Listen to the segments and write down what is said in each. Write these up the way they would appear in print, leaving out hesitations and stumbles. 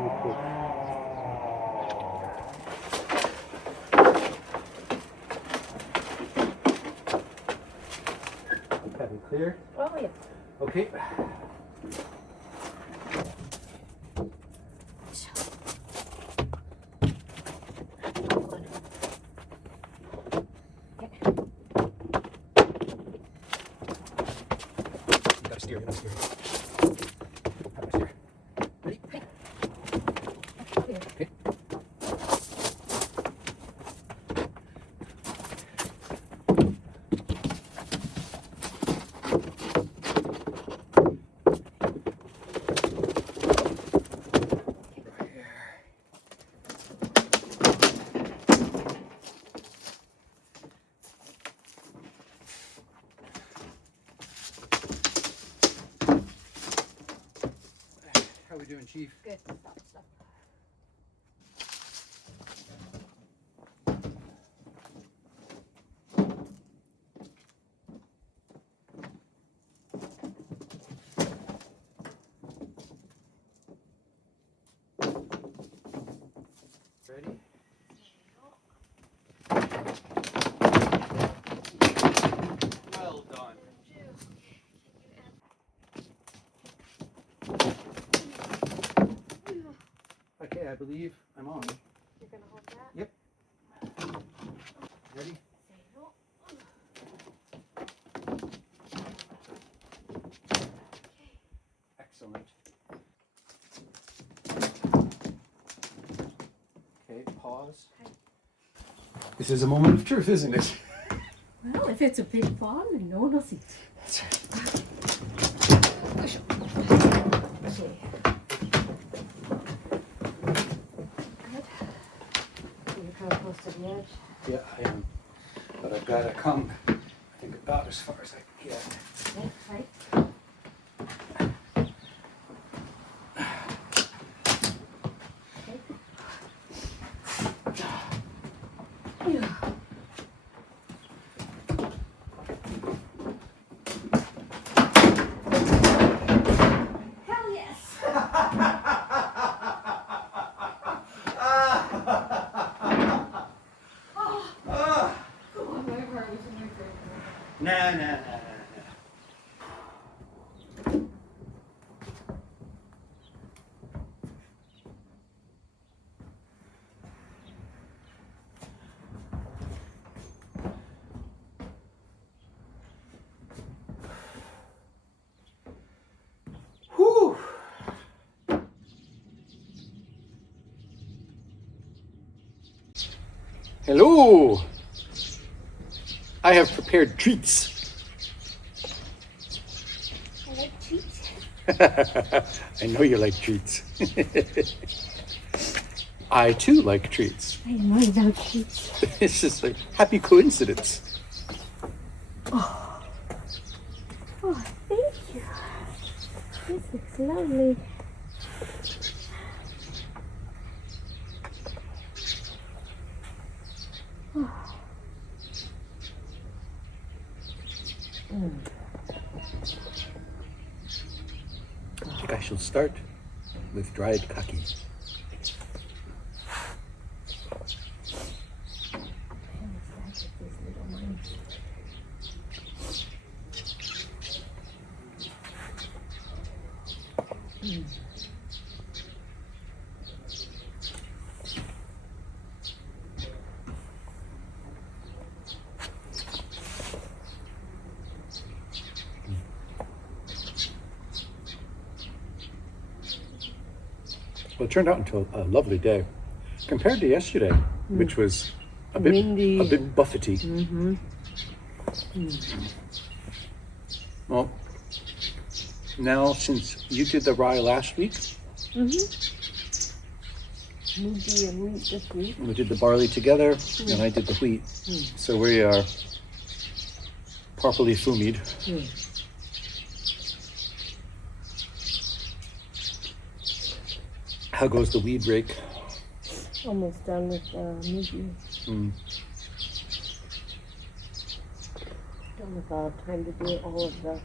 pretty quick. Have it clear? Oh, yeah. Okay. How are we doing, Chief? Good. Stop. Ready? Well done. Okay, I believe I'm on. You're going to hold that? Yep. Ready? Excellent. Okay, pause. This is a moment of truth, isn't it? Well, if it's a big fall, then no nothing. Okay. Good. You're kind of close to the edge. Yeah, I am. But I've got to come, I think, about as far as I can get. Okay, right. Hell yes! Come on, my heart was in my throat. Nah. Whew. Hello. I have prepared treats. I like treats. I know you like treats. I too like treats. I know about treats. It's just a happy coincidence. Oh, thank you. This looks lovely. I think I shall start with dried kaki. Well, it turned out into a lovely day compared to yesterday, which was a bit Windy. a bit buffety. Well, now since you did the rye last week, Moody and wheat this week. we did the barley together, and I did the wheat. So we are properly fumied. How goes the weed rake? Almost done with moody. Don't have time to do all of the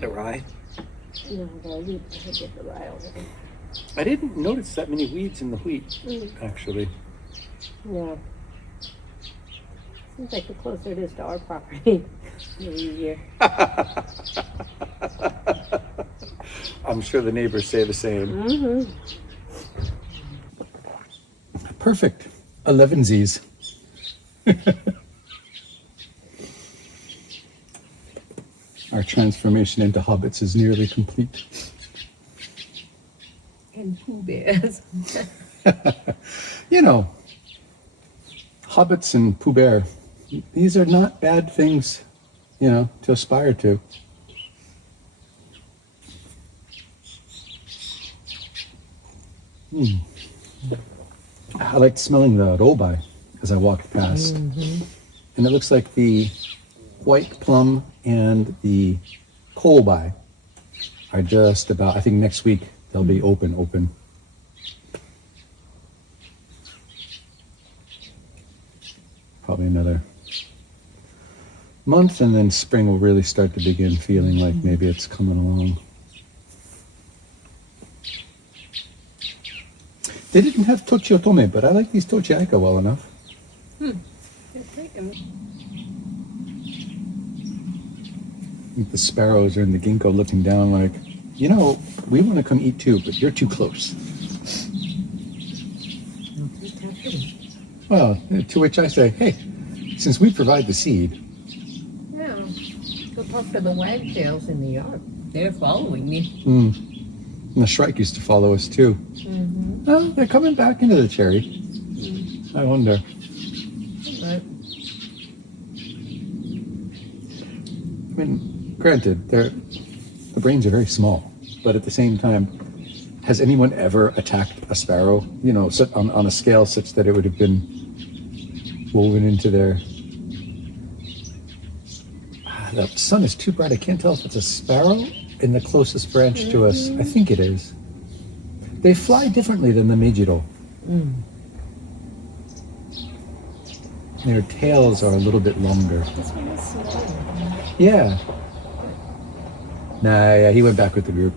The rye? No, the wheat I get the rye over there. I didn't notice that many weeds in the wheat, actually. Yeah. Seems like the closer it is to our property, the easier. I'm sure the neighbors say the same. Mm-hmm. Perfect. 11sies. Our transformation into hobbits is nearly complete. And Pooh Bears. You know, hobbits and Pooh Bear, these are not bad things, to aspire to. I liked smelling the rollby as I walked past. Mm-hmm. And it looks like the white plum and the coalby are just about, I think next week they'll be open. Probably another month, and then spring will really start to begin feeling like maybe it's coming along. They didn't have tochi otome, but I like these tochi aika well enough. The sparrows are in the ginkgo looking down like, we want to come eat too, but you're too close. Well, to which I say, hey, since we provide the seed. Yeah, go talk to the wagtails in the yard. They're following me. And the shrike used to follow us too. Mm-hmm. Oh, they're coming back into the cherry. Mm-hmm. I wonder. Right. I mean, granted, the brains are very small, but at the same time, has anyone ever attacked a sparrow, on a scale such that it would have been woven into their... The sun is too bright. I can't tell if it's a sparrow in the closest branch to us. I think it is. They fly differently than the Meijiro. Their tails are a little bit longer. This one is smaller. Yeah. Yeah, he went back with the group.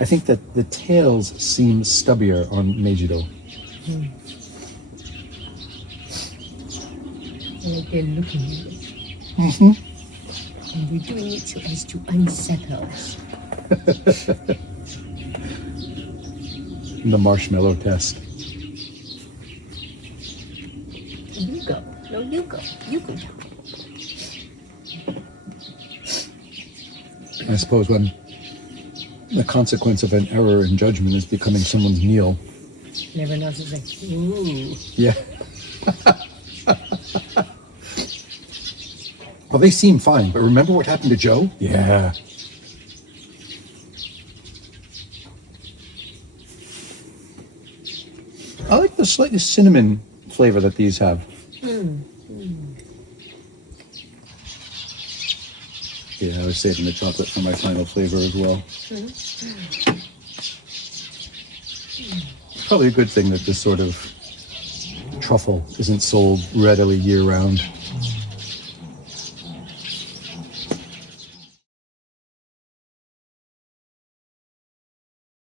I think that the tails seem stubbier on Meijiro. Like they're looking at us. Mm-hmm. And we're doing it so as to unsettle us. The marshmallow test. You go. No, you go. You go down. I suppose when the consequence of an error in judgment is becoming someone's meal. And everyone else is like, ooh. Yeah. Well, they seem fine, but remember what happened to Joe? Yeah. I like the slightly cinnamon flavor that these have. Yeah, I was saving the chocolate for my final flavor as well. Probably a good thing that this sort of truffle isn't sold readily year-round.